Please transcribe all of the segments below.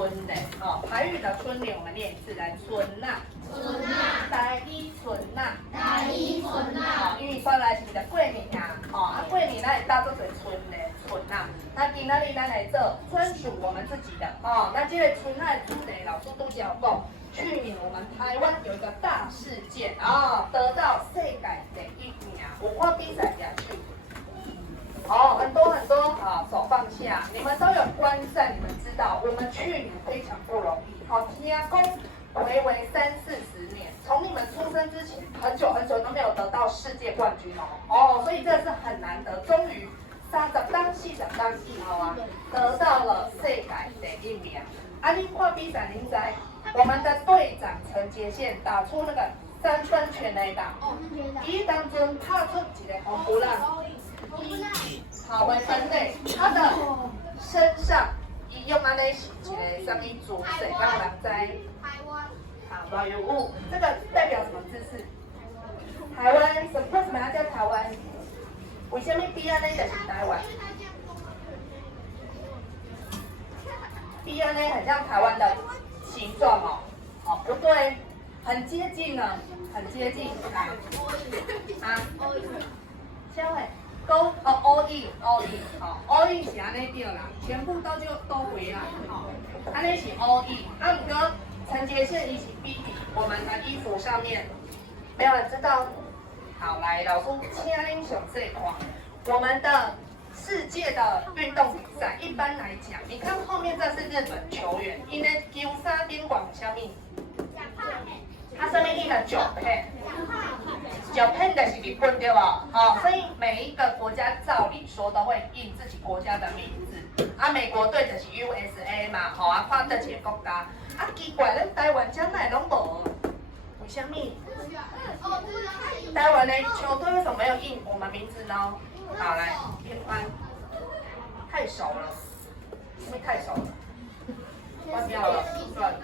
春嘞，哦，台语的春联我们念一次来，春呐，春呐，台语春呐，台语春呐，哦，因为本来是的过年啊，哦，过年咱会搭做做春嘞，春呐，那今仔日咱来做专属我们自己的，哦，那这个春呐的主题老师都讲过，去年我们台湾有一个大事件啊，得到世界第一名，有看比赛下去。哦，很多啊，手放下，你们都有观战，你们知道我们去年非常不容易，好，天公回违30-40年，从你们出生之前很久都没有得到世界冠军哦，所以这是很难得，终于30当戏啊，得到了世界第一名。啊，你看比赛，您知我们的队长陈杰宪打出那个3分全垒打，伊当中拍出一个红不浪。好，为分类，他的身上伊用安尼是一个什么主色，让人知。台湾。好，老有物，这个代表什么姿势？台湾，为什么要叫台湾？为什么 B 安尼就是台湾？B 安尼很像台湾的形状哦，哦不对，很接近呢，很接近啊，肖伟。all in， 好 ，all in 是安尼对啦，全部都回来，好，安尼是 all in。啊，不过陈杰宪伊是比我们的衣服上面，没有人知道。好，来老师，请您详细看我们的世界的运动比赛。一般来讲，你看后面这是日本球员，因为球衫顶广下面，他上面印了9片。9片就是日本对吧？好，所以每一个国家照理说都会印自己国家的名字。啊，美国队就是 USA 嘛，好啊，看得起国家。啊，奇怪，咱台湾怎奈拢无？为什么？台湾的球队为什么没有印我们名字呢？好，来，偏宽，太熟了，因为太熟了，关掉了，算了。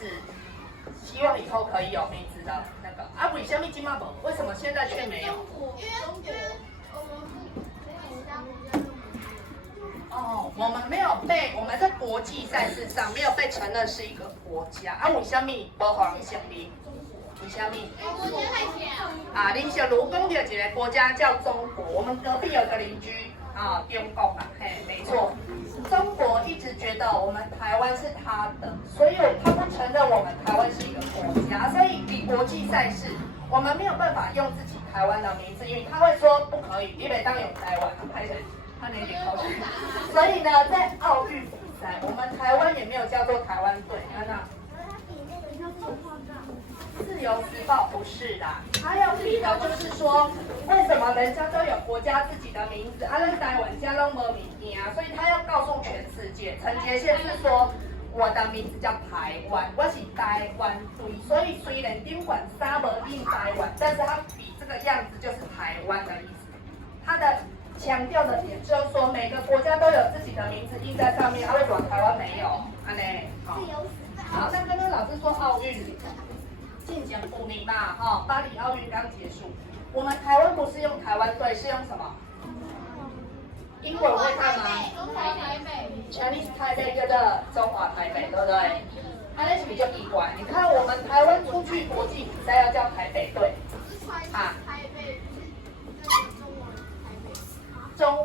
是。希望以后可以有名字的那个啊，为什么今嘛无？为什么现在却没有？哦，我们没有被我们在国际赛事上没有被承认是一个国家啊，为什么无互人承认？为什么？啊，林小茹讲到一个国家叫中国，我们隔壁有个邻居啊，中国嘛，嘿，没错。中国一直觉得我们台湾是他的，所以他不承认我们台湾是一个国家，所以比国际赛事，我们没有办法用自己台湾的名字，因为他会说不可以，因为当有台湾，拍成他那点口水。所以呢，在奥运比赛，我们台湾也没有叫做台湾队，看到？自由时报不是啦，他要比的就是说，为什么人家都有国家自己的名字，啊，咱台湾家都没名啊，所以他要告诉全世界，陈杰宪是说我的名字叫台湾，我是台湾队，所以虽然顶管沙无印台湾，但是他比这个样子就是台湾的意思。他的强调的点就是说，每个国家都有自己的名字印在上面，为什么台湾没有？安内，好，好，那刚刚老师说奥运。进讲5年嘛，哈，巴黎奥运刚结束，我们台湾不是用台湾队，是用什么？英文会看吗？中华台北 Chinese Taipei 叫做中华台北，对不对？那是比较意外。你看我们台湾出去国际比赛要叫台北队，啊，中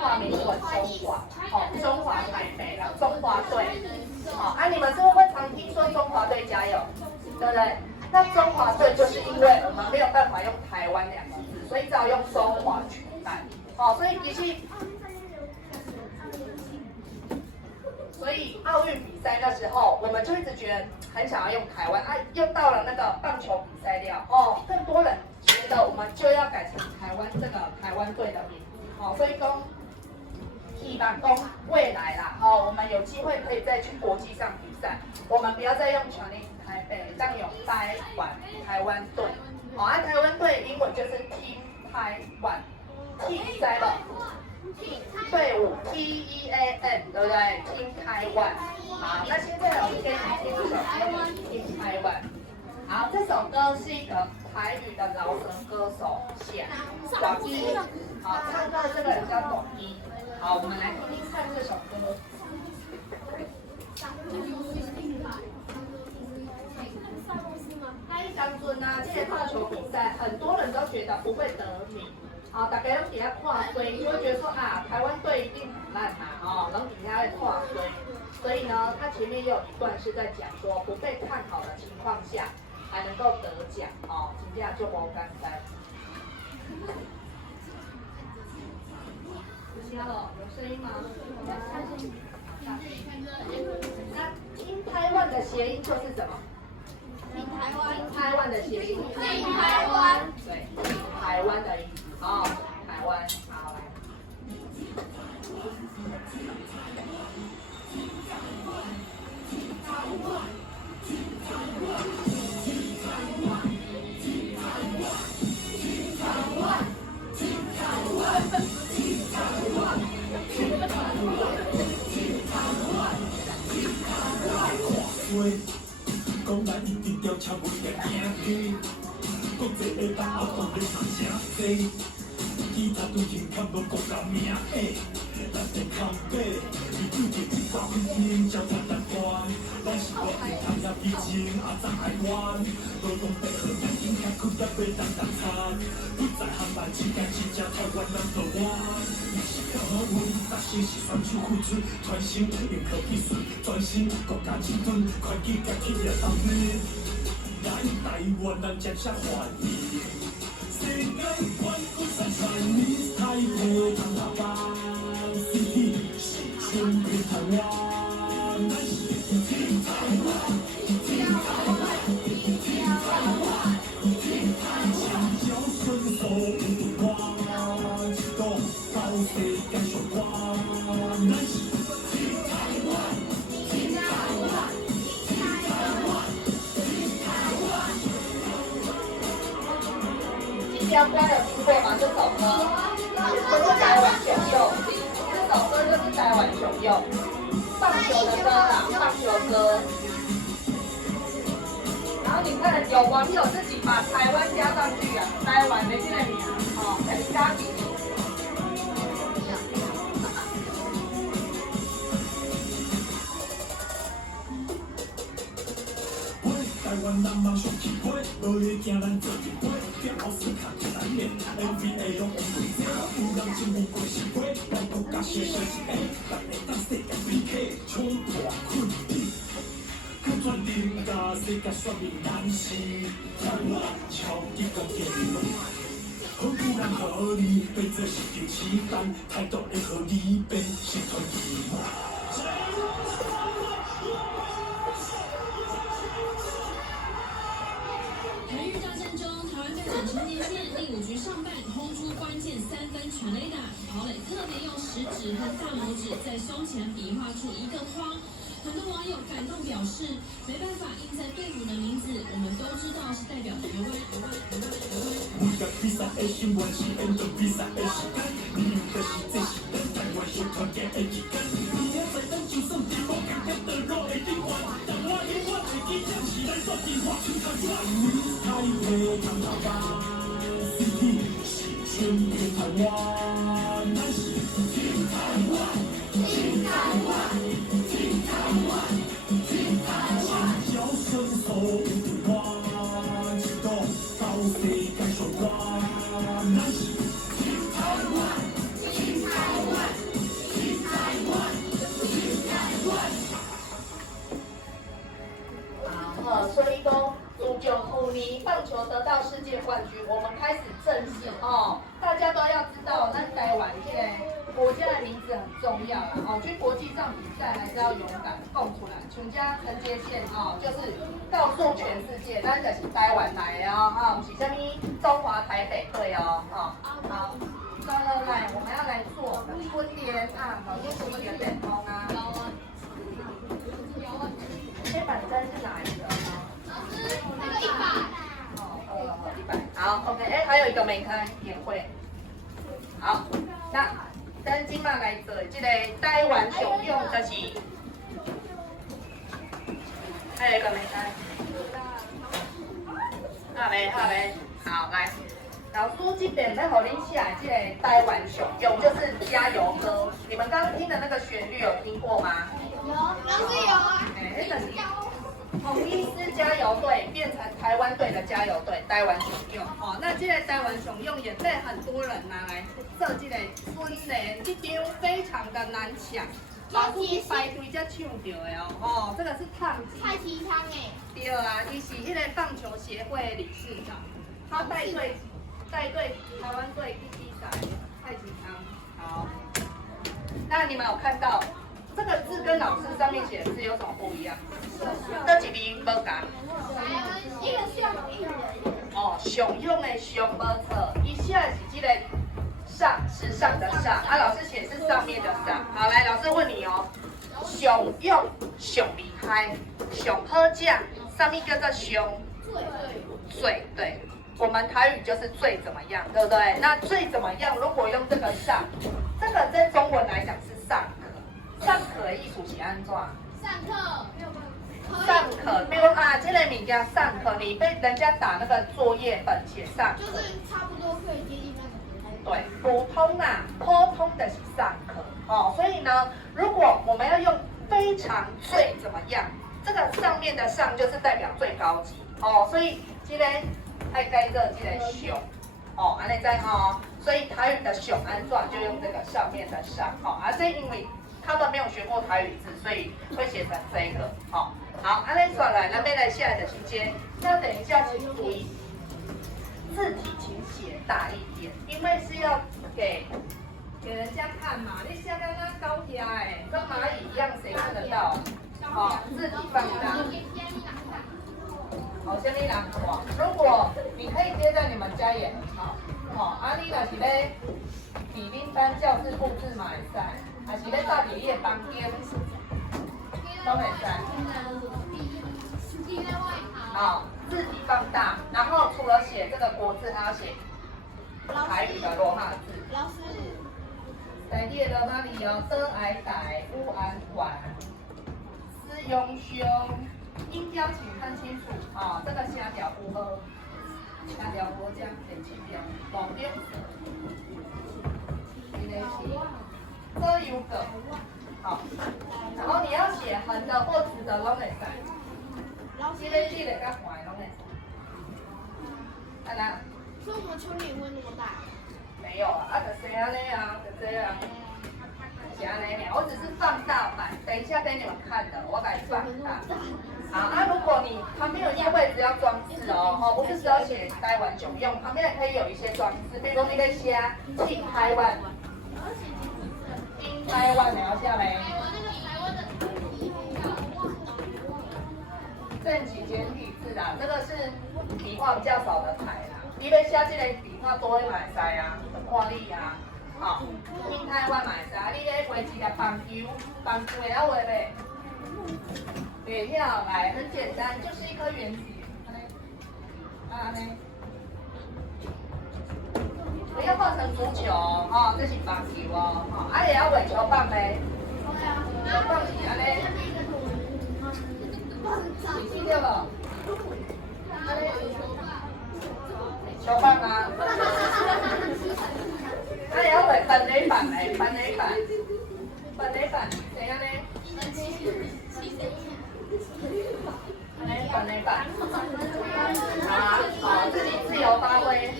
华民国中华，哦，中华台北了，中华队，好，啊，你们是不是会常听说中华队加油？对不对？那中华队就是因为我们没有办法用台湾2个字，所以只好用中华取代。好，所以其实，所以奥运比赛那时候，我们就一直觉得很想要用台湾啊，又到了那个棒球比赛了哦，更多人觉得我们就要改成台湾这个台湾队的名字。好，所以希望未来啦，哦，我们有机会可以再去国际上比赛，我们不要再用Chinese台北，但有台湾队，好，啊，台湾队英文就是 Team Taiwan，Team 在了，队伍 TEAM， 对不对 ？Team Taiwan， 好，那现在我们先听一首歌 Team Taiwan， 好，这首歌是一个台语的饶舌歌手写，短一，好，唱歌的这个人叫短一。好，我们来听听看这首歌。当初呢，这些棒球比赛，很多人都觉得不会得名，啊，大家都底下看衰，就会觉得说啊，台湾队一定很烂嘛，哦，然后底下会看衰，所以呢，他前面也有一段是在讲说，不被看好的情况下，还能够得奖，哦，评价就不干干。听到了，有声音吗？那听台湾的谐音就是什么？听台湾，听台湾的谐音。听台湾。对，台湾的意思。哦，台湾，好来。讲咱一定调查袂个惊去，国际的大学当然是正多，其他都真看无国家名诶，咱在抗北，伊注定一挂飞天交叉台湾，咱是国际产业基情阿藏海湾，劳动配合咱应该苦也袂当当餐，不在航班之间是只台湾number one。可阮达成是选手付出，全心用科技术，专心国家之盾，会计甲企业投资。咱台湾人真正欢喜，世界冠军赛Chinese台北长下班，CT是全片台湾，咱是天台湾，天台湾，天台湾，天台湾，前脚顺手有光，到到世界上光，咱是天台湾，天台湾，天台湾，天台湾。今天大家有听过吗？这首歌，就是台湾雄佑，这首歌就是台湾雄佑，棒球的歌啦，棒球歌。然后你看，有网友自己把台湾加上去啊，台湾的这个名，哦，很加比。台湾人梦想起飞，落去惊咱做一回，变奥斯卡一难免，NBA 拢会对这，有人情味过是花，咱国家写写一个，咱会当世界 PK， 冲破困境，可传人甲世界说明咱是台湾超级国家。好古人合理，变做是球期待，态度会合理变是团结。台日大战中，台湾队长陈杰宪第5局上半轰出关键3分全垒打，跑垒特别用食指和大拇指在胸前比划出一个框。很多网友感动表示，没办法印在队伍的名字，我们都知道是代表台湾。每个比赛的新闻是演着比赛的时间，理由就是这是咱台湾是团结的一天。明仔载咱就算地无共结道路会顶完，但我永远会记得是咱做电话手头转。台北长头发，CT是全片台湾，咱是天台湾，天台湾，天台湾，天台湾，脚伸手有光，一道到世界上光，咱是天台湾，天台湾，天台湾，天台湾。好，所以说，1995年棒球得到世界冠军，我们开始正式哦，大家都要知道，咱台湾这个国家的名字很重要啦，哦，去国际上比赛还是要勇敢蹦出来。全家陈杰宪哦，就是告诉全世界，咱就是台湾来的哦，啊，不是什么中华台北队哦，哦，好，来，我们要来做春联啊，老师什么圆点通啊？黑板灯是哪一个？那个100。哦，100。好 ，OK， 哎，还有一个没开，也会。好，那咱今嘛来做这个台湾常用就是，还有一个没开。好嘞，好嘞，好来，老师这边要给恁写的这个台湾雄用，就是加油歌。你们刚刚听的那个旋律有听过吗？有，老师有啊。哎，那是统一师加油队变成台湾队的加油队，台湾雄用。哦，那这个台湾雄用也被很多人拿来设计的春联，这张非常的难抢。老师去排队才抢到的哦，哦，这个是烫金。蔡其昌哎。对啊，伊是迄个棒球协会的理事长，他带队台湾队去比赛，蔡其昌。好，那你们有看到这个字跟老师上面写的字有什么不一样？这几笔无同。一个是用哦，常用的常无错，伊写的是这个上，时尚的上，啊，老师写是上面的上。好，来，老师问你哦，常用、常厉害、常好食，上面叫做常最，对，我们台语就是最怎么样，对不对？那最怎么样，如果用这个上，这个在中文来讲是上课，上课的意思是安怎？上课。上课，比如啊，这个物件上课，你被人家打那个作业本写上课，就是差不多可以接近那个。对，普通啊，普通的是上课哦。所以呢，如果我们要用非常最怎么样，这个上面的上就是代表最高级哦。所以这个爱盖着这个熊哦，安尼在哈。所以台语的熊安怎就用这个上面的上哦。而这因为他们没有学过台语字，所以会写成这个哦。好，安尼转来，那边来下来的时间，那等一下请注意，字体请写大一点，因为是要给人家看嘛。你写跟那高铁哎，跟蚂蚁一样，谁看得到？好，字体放大。好，先你人看。如果你可以接在你们家也很好。好，啊你若是咧伫恁班教室布置嘛会使，还是咧到伫你的房间都会使。好，字体放大，然后除了写这个国字，还要写台语的罗马字。老师。台语的罗马字哦，得爱台，乌安管，思庸兄，音标请看清楚啊、哦，这个声调符合，声调符合这样点清调，往边走。这个是遮有个，好，然后你要写横的或直的拢会使。这个字的较宽拢会。啊啦。所以我们春联会那么大？没有啊，就这样呢啊，就这样。是安尼我只是放大版，等一下给你们看的，我来放大。好啊，如果你旁边有一些位置要装饰哦，不是只有写台湾雄用，旁边也可以有一些装饰，比如说你在写进台湾，进台湾聊下来。正体简体字啦，这个是笔画比较少的台啦。你要写这个笔画多的嘛会使啊，就看你啊。好，进台湾嘛会使啊，你咧画一个棒球，棒球会晓画袂？袂晓，来，很简单，就是一颗圆形，安尼，安尼。不要画成足球哦，这是棒球哦，哦，啊，也要画球棒嘞。球棒是安尼。你记得了？球棒啊！那也要画本垒板嘞，本垒板，本垒板怎样呢？安尼本垒板。啊，好，自己自由发挥。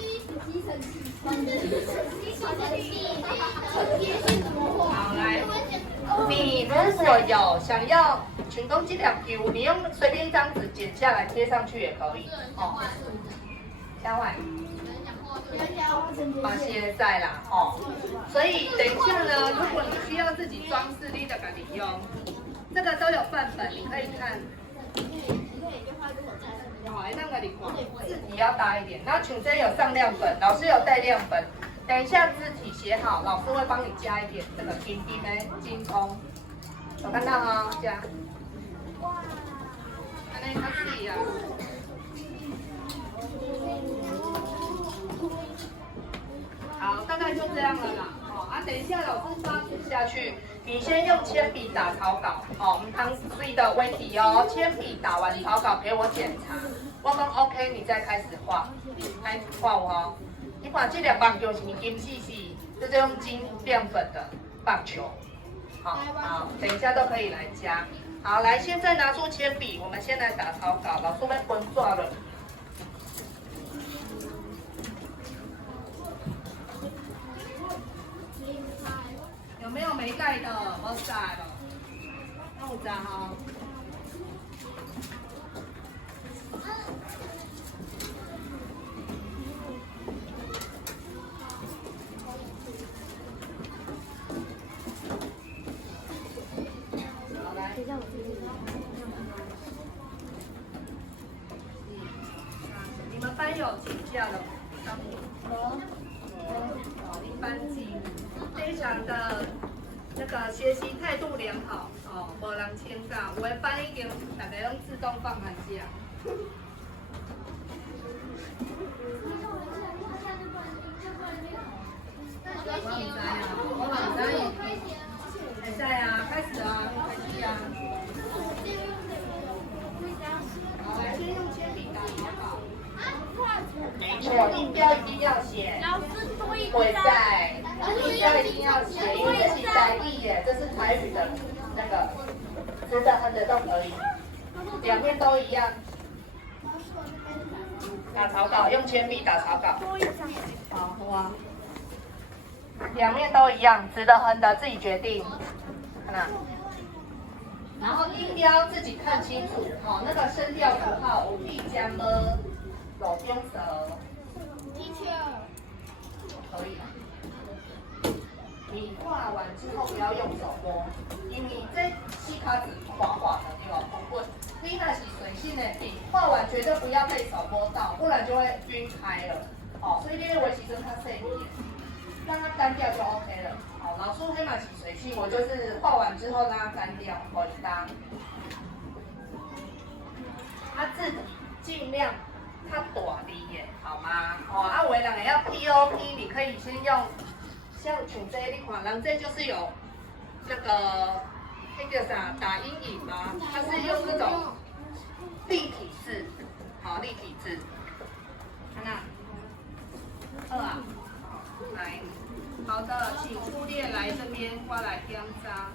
好，来，你如果有想要群攻这两球，你用随便一张纸剪下来贴上去也可以。哦，交换。把些在啦，哦，所以等一下呢，如果你需要自己装饰力的，赶紧用，这个都有范本，你可以看。好，那个你看，字体要大一点。那像这有上亮本，老师有带亮本。等一下字体写好，老师会帮你加一点这个金币的金葱，有看到吗？加。哇，看那它自己啊。好，大概就这样了啦。哦，啊，等一下老师发纸下去，你先用铅笔打草稿。哦，我们汤水的问题哦，铅笔打完草稿给我检查，我讲 OK， 你再开始画，开始画我哦。你看这个棒球是金细细，就是用金淀粉的棒球。好，等一下都可以来加。好，来，现在拿出铅笔，我们先来打草稿。老师要分抓了。有没有没盖的？没盖的，那我扎哈。好，来。你们班有请假了吗？林班级非常的那个学习态度良好哦，无人请假，有的班已经大家拢自动放寒假。我唔知，会使啊，开始啊，开始啊。好，来，先用铅笔打草稿。没错，音标一定要写。老师多一会在，音标一定要写，因为这是台语耶，这是台语的那个直的横的都可以，两边都一样。打草稿，用铅笔打草稿。好，哇，两面都一样，直的横的自己决定，看到。然后音标自己看清楚，好，那个声调符号有必将么，手中舌。可以。你画完之后不要用手摸，因为这细卡子滑滑的，对吧？不会。你那是水性的笔，画完绝对不要被手摸到，不然就会晕开了。哦，所以这个围棋针它碎一点，让它干掉就 OK 了。好，老师黑马起水性，我就是画完之后让它干掉，回当。它自己尽量它短的耶，好吗？哦，啊，有的人也要 POP， 你可以先用像像这你看，人这就是有那个那个啥打阴影吗？它是用这种立体字，好，立体字。看那二啊，来，好的，请出列来这边，过来添加。